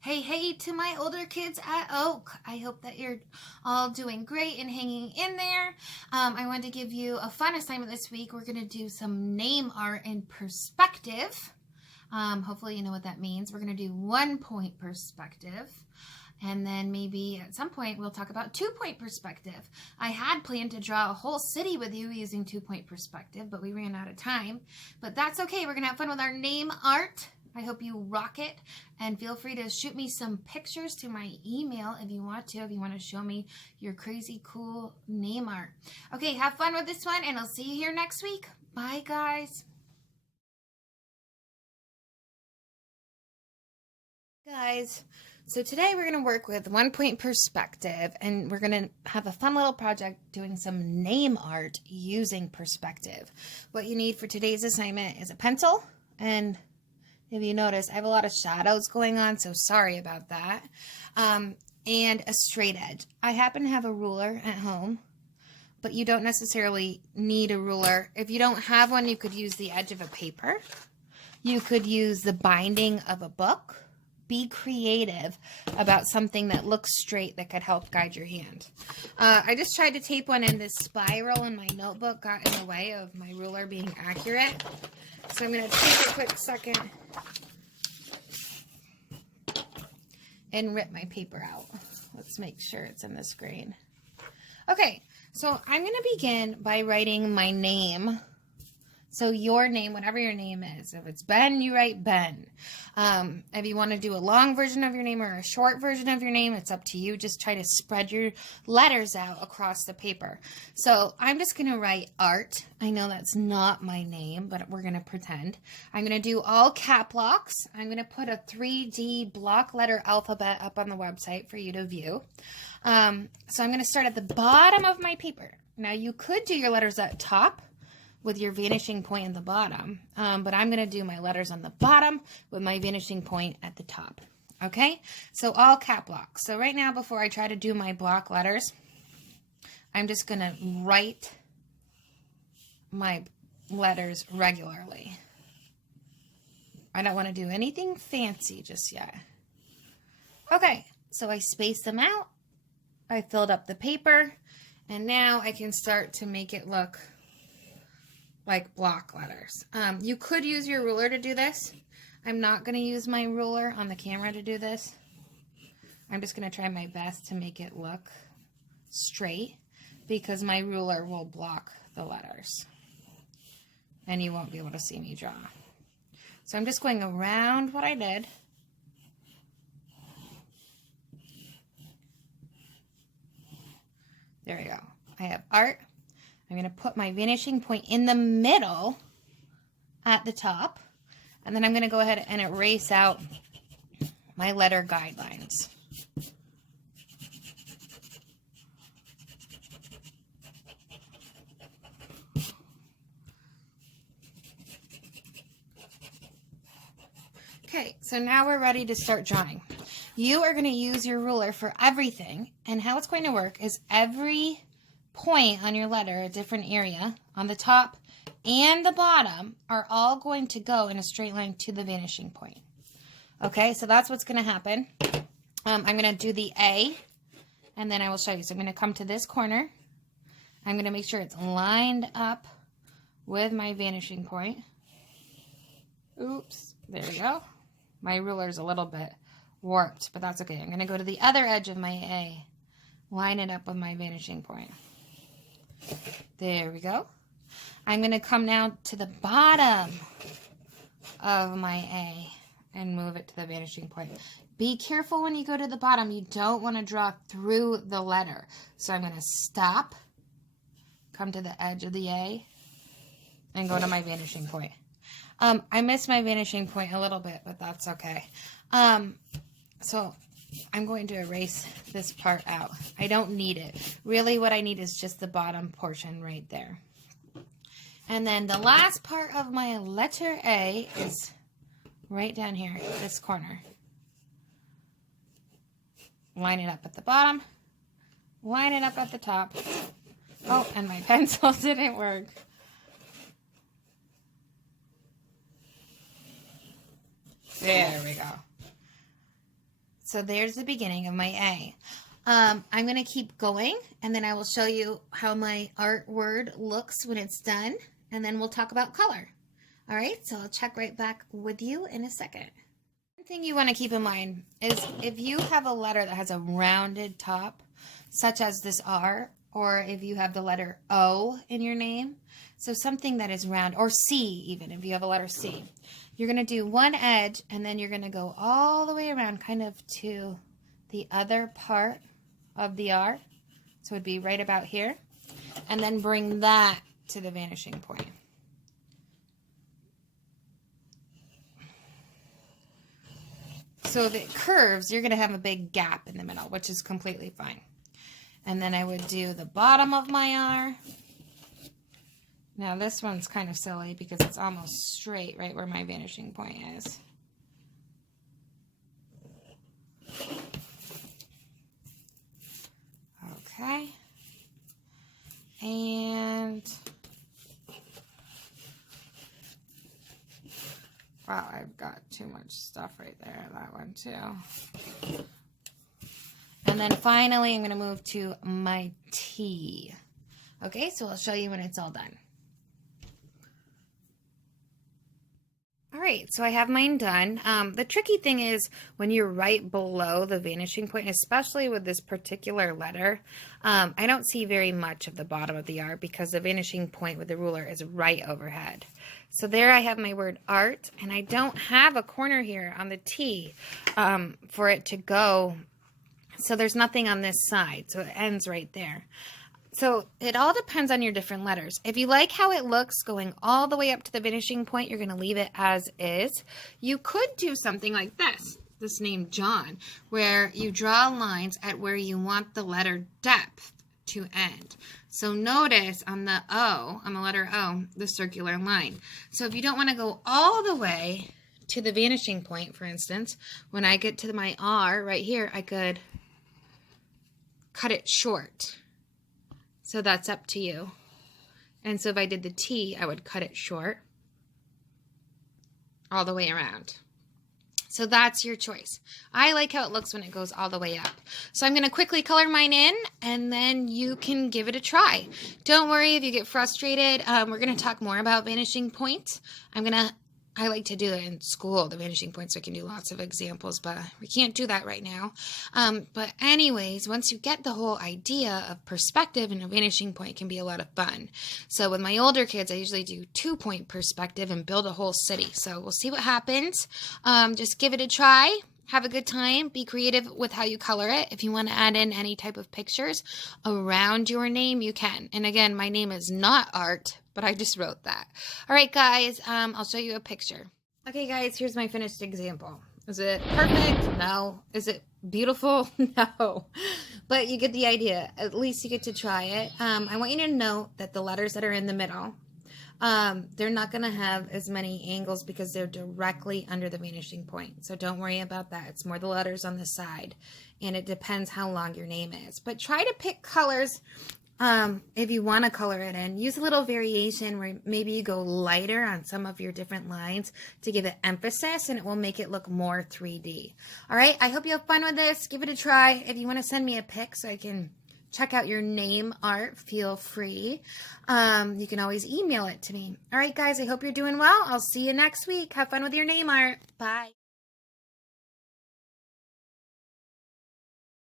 Hey, hey to my older kids at Oak. I hope that you're all doing great and hanging in there. I wanted to give you a fun assignment this week. We're going to do some name art in perspective. Hopefully you know what that means. We're going to do 1 point perspective. And then maybe at some point we'll talk about 2 point perspective. I had planned to draw a whole city with you using 2 point perspective, but we ran out of time. But that's okay. We're going to have fun with our name art. I hope you rock it, and feel free to shoot me some pictures to my email if you want to show me your crazy cool name art. Okay, have fun with this one, and I'll see you here next week. Bye, guys. Guys, so today we're going to work with 1 point perspective, and we're going to have a fun little project doing some name art using perspective. What you need for today's assignment is a pencil, and if you notice, I have a lot of shadows going on, so sorry about that. And a straight edge. I happen to have a ruler at home, but you don't necessarily need a ruler. If you don't have one, you could use the edge of a paper. You could use the binding of a book. Be creative about something that looks straight that could help guide your hand. I just tried to tape one, and this spiral in my notebook got in the way of my ruler being accurate. So I'm going to take a quick second and rip my paper out. Let's make sure it's in this grain. Okay, so I'm going to begin by writing my name. So your name, whatever your name is. If it's Ben, you write Ben. If you want to do a long version of your name or a short version of your name, it's up to you. Just try to spread your letters out across the paper. So I'm just going to write Art. I know that's not my name, but we're going to pretend. I'm going to do all cap locks. I'm going to put a 3D block letter alphabet up on the website for you to view. So I'm going to start at the bottom of my paper. Now you could do your letters at top with your vanishing point in the bottom, but I'm going to do my letters on the bottom with my vanishing point at the top. Okay, so all cap locks. So right now, before I try to do my block letters, I'm just going to write my letters regularly. I don't want to do anything fancy just yet. Okay, so I spaced them out. I filled up the paper, and now I can start to make it look like block letters. You could use your ruler to do this. I'm not going to use my ruler on the camera to do this. I'm just going to try my best to make it look straight because my ruler will block the letters and you won't be able to see me draw. So I'm just going around what I did. There we go. I have Art. I'm going to put my vanishing point in the middle at the top, and then I'm going to go ahead and erase out my letter guidelines. Okay, so now we're ready to start drawing. You are going to use your ruler for everything, and how it's going to work is every point on your letter, a different area, on the top and the bottom are all going to go in a straight line to the vanishing point. Okay, so that's what's going to happen. I'm going to do the A, and then I will show you. So I'm going to come to this corner. I'm going to make sure it's lined up with my vanishing point. Oops, there we go. My ruler's a little bit warped, but that's okay. I'm going to go to the other edge of my A, line it up with my vanishing point. There we go. I'm going to come now to the bottom of my A and move it to the vanishing point. Be careful when you go to the bottom. You don't want to draw through the letter. So I'm going to stop, come to the edge of the A, and go to my vanishing point. I missed my vanishing point a little bit, but that's okay. So I'm going to erase this part out. I don't need it. Really what I need is just the bottom portion right there. And then the last part of my letter A is right down here, this corner. Line it up at the bottom. Line it up at the top. Oh, and my pencil didn't work. There we go. So there's the beginning of my A. I'm going to keep going, and then I will show you how my art word looks when it's done, and then we'll talk about color. All right, so I'll check right back with you in a second. One thing you want to keep in mind is if you have a letter that has a rounded top, such as this R, or if you have the letter O in your name, so something that is round, or C even, if you have a letter C, you're going to do one edge, and then you're going to go all the way around kind of to the other part of the R, so it would be right about here, and then bring that to the vanishing point. So if it curves, you're going to have a big gap in the middle, which is completely fine. And then I would do the bottom of my R. Now this one's kind of silly because it's almost straight right where my vanishing point is. Okay. And wow, I've got too much stuff right there. That one too. And then finally, I'm going to move to my T. Okay, so I'll show you when it's all done. All right, so I have mine done. The tricky thing is when you're right below the vanishing point, especially with this particular letter, I don't see very much of the bottom of the R because the vanishing point with the ruler is right overhead. So there I have my word art, and I don't have a corner here on the T for it to go. So there's nothing on this side, so it ends right there. So it all depends on your different letters. If you like how it looks going all the way up to the finishing point, you're going to leave it as is. You could do something like this name John, where you draw lines at where you want the letter depth to end. So notice on the O, on the letter O, the circular line. So if you don't want to go all the way to the vanishing point, for instance, when I get to my R right here, I could cut it short. So that's up to you. And so if I did the T, I would cut it short all the way around. So that's your choice. I like how it looks when it goes all the way up. So I'm going to quickly color mine in, and then you can give it a try. Don't worry if you get frustrated. We're going to talk more about vanishing points. I like to do it in school, the vanishing points, so I can do lots of examples, but we can't do that right now. But anyways, once you get the whole idea of perspective, and a vanishing point can be a lot of fun. So with my older kids, I usually do 2-point perspective and build a whole city. So we'll see what happens. Just give it a try. Have a good time. Be creative with how you color it. If you want to add in any type of pictures around your name, you can. And again, my name is not Art, but I just wrote that. All right, guys, I'll show you a picture. Okay, guys, here's my finished example. Is it perfect? No. Is it beautiful? No. But you get the idea. At least you get to try it. I want you to note that the letters that are in the middle, they're not going to have as many angles because they're directly under the vanishing point. So don't worry about that. It's more the letters on the side, and it depends how long your name is. But try to pick colors if you want to color it in. Use a little variation where maybe you go lighter on some of your different lines to give it emphasis, and it will make it look more 3D. All right, I hope you have fun with this. Give it a try. If you want to send me a pic so I can check out your name art, feel free. You can always email it to me. All right, guys, I hope you're doing well. I'll see you next week. Have fun with your name art. Bye.